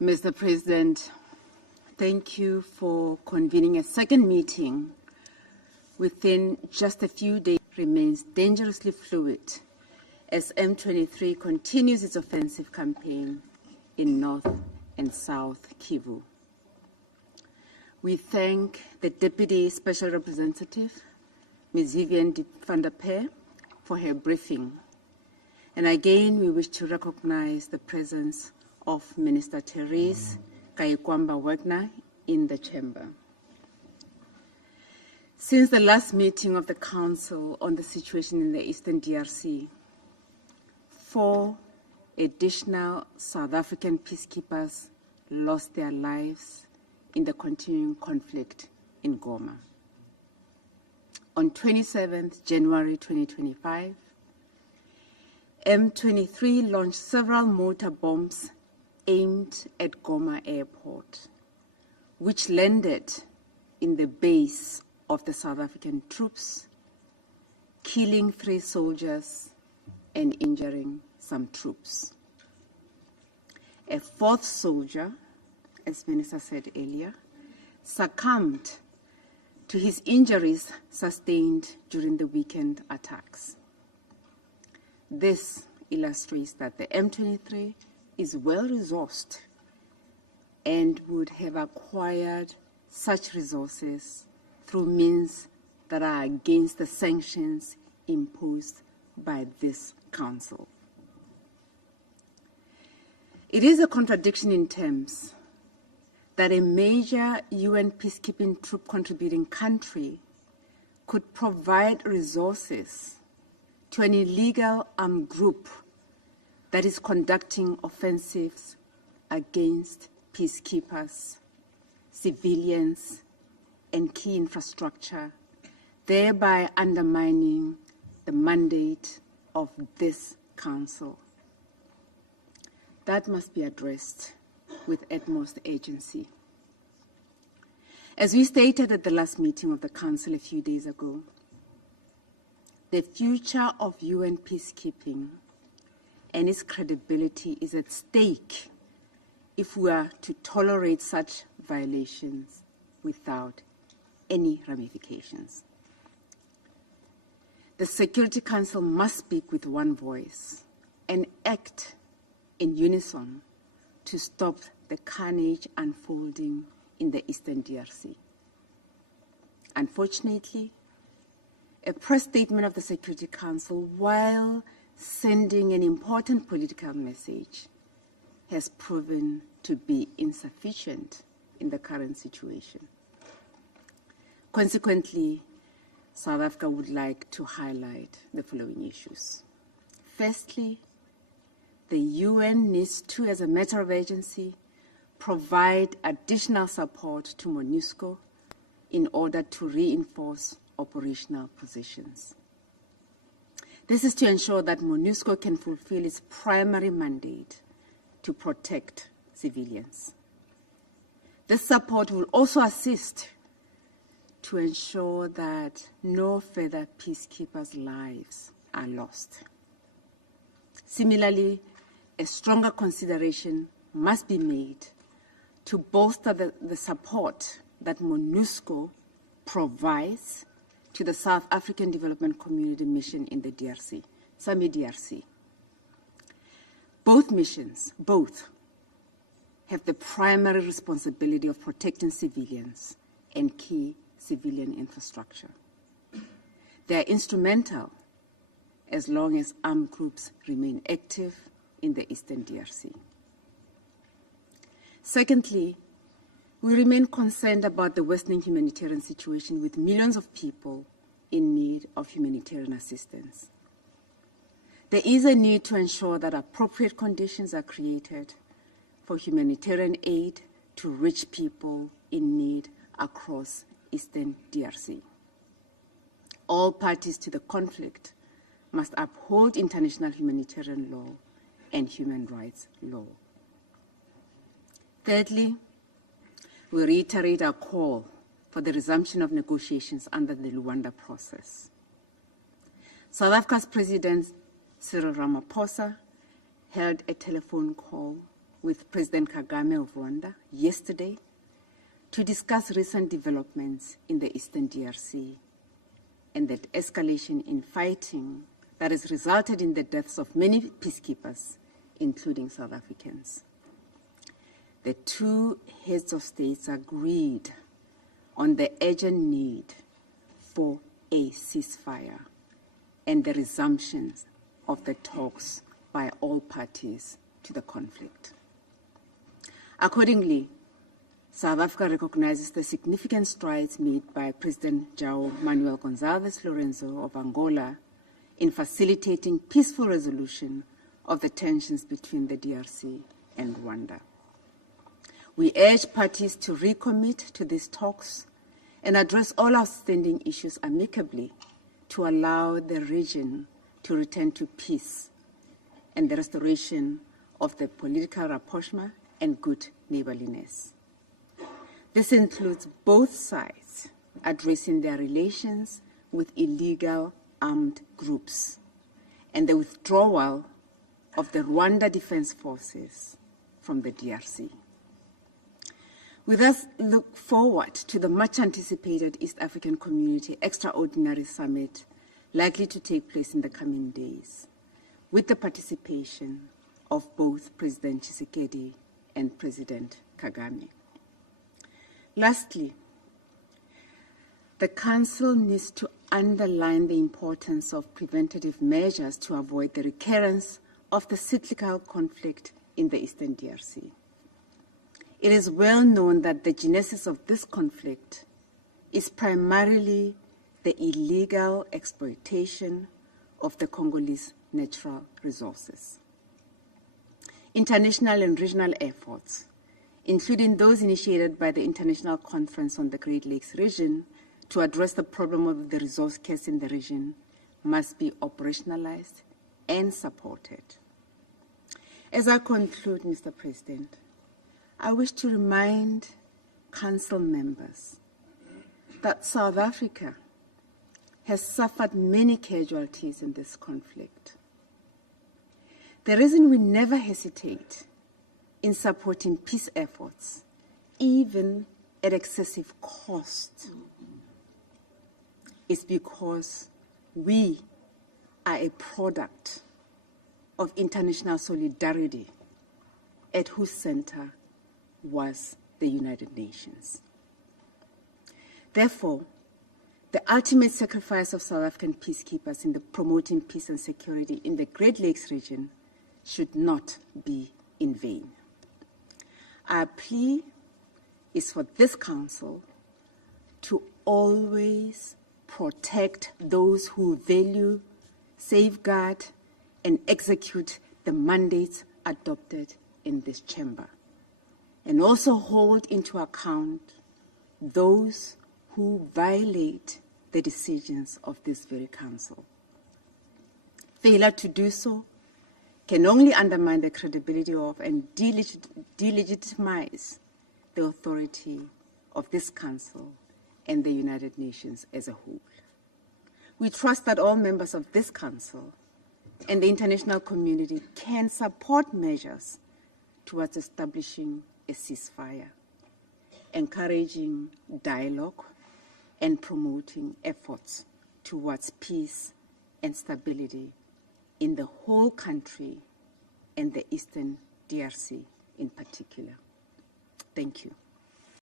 Mr. President, thank you for convening a second meeting within just a few days. Remains dangerously fluid as M23 continues its offensive campaign in North and South Kivu. We thank the Deputy Special Representative, Ms. Vivian van der Peer, for her briefing. And again, we wish to recognize the presence of Minister Therese Kayikwamba-Wagner in the chamber. Since the last meeting of the Council on the situation in the Eastern DRC, 4 additional South African peacekeepers lost their lives in the continuing conflict in Goma. On 27th January 2025, M23 launched several mortar bombs aimed at Goma Airport, which landed in the base of the South African troops, killing 3 soldiers and injuring some troops. A 4th soldier, as Minister said earlier, succumbed to his injuries sustained during the weekend attacks. This illustrates that the M23 is well-resourced and would have acquired such resources through means that are against the sanctions imposed by this Council. It is a contradiction in terms that a major UN peacekeeping troop contributing country could provide resources to an illegal armed group that is conducting offensives against peacekeepers, civilians, and key infrastructure, thereby undermining the mandate of this Council. That must be addressed with utmost urgency. As we stated at the last meeting of the Council a few days ago, the future of UN peacekeeping and its credibility is at stake if we are to tolerate such violations without any ramifications. The Security Council must speak with one voice and act in unison to stop the carnage unfolding in the Eastern DRC. Unfortunately, a press statement of the Security Council, while sending an important political message, has proven to be insufficient in the current situation. Consequently, South Africa would like to highlight the following issues. Firstly, the UN needs to, as a matter of urgency, provide additional support to MONUSCO in order to reinforce operational positions. This is to ensure that MONUSCO can fulfill its primary mandate to protect civilians. This support will also assist to ensure that no further peacekeepers' lives are lost. Similarly, a stronger consideration must be made to bolster the support that MONUSCO provides to the South African Development Community mission in the DRC, SAMI DRC. Both missions, have the primary responsibility of protecting civilians and key civilian infrastructure. They are instrumental as long as armed groups remain active in the Eastern DRC. Secondly, we remain concerned about the worsening humanitarian situation with millions of people in need of humanitarian assistance. There is a need to ensure that appropriate conditions are created for humanitarian aid to reach people in need across Eastern DRC. All parties to the conflict must uphold international humanitarian law and human rights law. Thirdly, we reiterate our call for the resumption of negotiations under the Rwanda process. South Africa's President Cyril Ramaphosa held a telephone call with President Kagame of Rwanda yesterday to discuss recent developments in the Eastern DRC and the escalation in fighting that has resulted in the deaths of many peacekeepers, including South Africans. The two heads of states agreed on the urgent need for a ceasefire and the resumption of the talks by all parties to the conflict. Accordingly, South Africa recognizes the significant strides made by President João Manuel Gonçalves Lourenço of Angola in facilitating peaceful resolution of the tensions between the DRC and Rwanda. We urge parties to recommit to these talks and address all outstanding issues amicably to allow the region to return to peace and the restoration of the political rapprochement and good neighborliness. This includes both sides addressing their relations with illegal armed groups and the withdrawal of the Rwanda Defence Forces from the DRC. We thus look forward to the much-anticipated East African Community Extraordinary Summit likely to take place in the coming days, with the participation of both President Tshisekedi and President Kagame. Lastly, the Council needs to underline the importance of preventative measures to avoid the recurrence of the cyclical conflict in the Eastern DRC. It is well known that the genesis of this conflict is primarily the illegal exploitation of the Congolese natural resources. International and regional efforts, including those initiated by the International Conference on the Great Lakes region to address the problem of the resource scarce in the region, must be operationalized and supported. As I conclude, Mr. President, I wish to remind Council members that South Africa has suffered many casualties in this conflict. The reason we never hesitate in supporting peace efforts, even at excessive cost, is because we are a product of international solidarity at whose center was the United Nations. Therefore, the ultimate sacrifice of South African peacekeepers in the promoting peace and security in the Great Lakes region should not be in vain. Our plea is for this Council to always protect those who value, safeguard, and execute the mandates adopted in this chamber, and also hold into account those who violate the decisions of this very Council. Failure to do so can only undermine the credibility of and delegitimize the authority of this Council and the United Nations as a whole. We trust that all members of this Council and the international community can support measures towards establishing a ceasefire, encouraging dialogue, and promoting efforts towards peace and stability in the whole country and the Eastern DRC in particular. Thank you.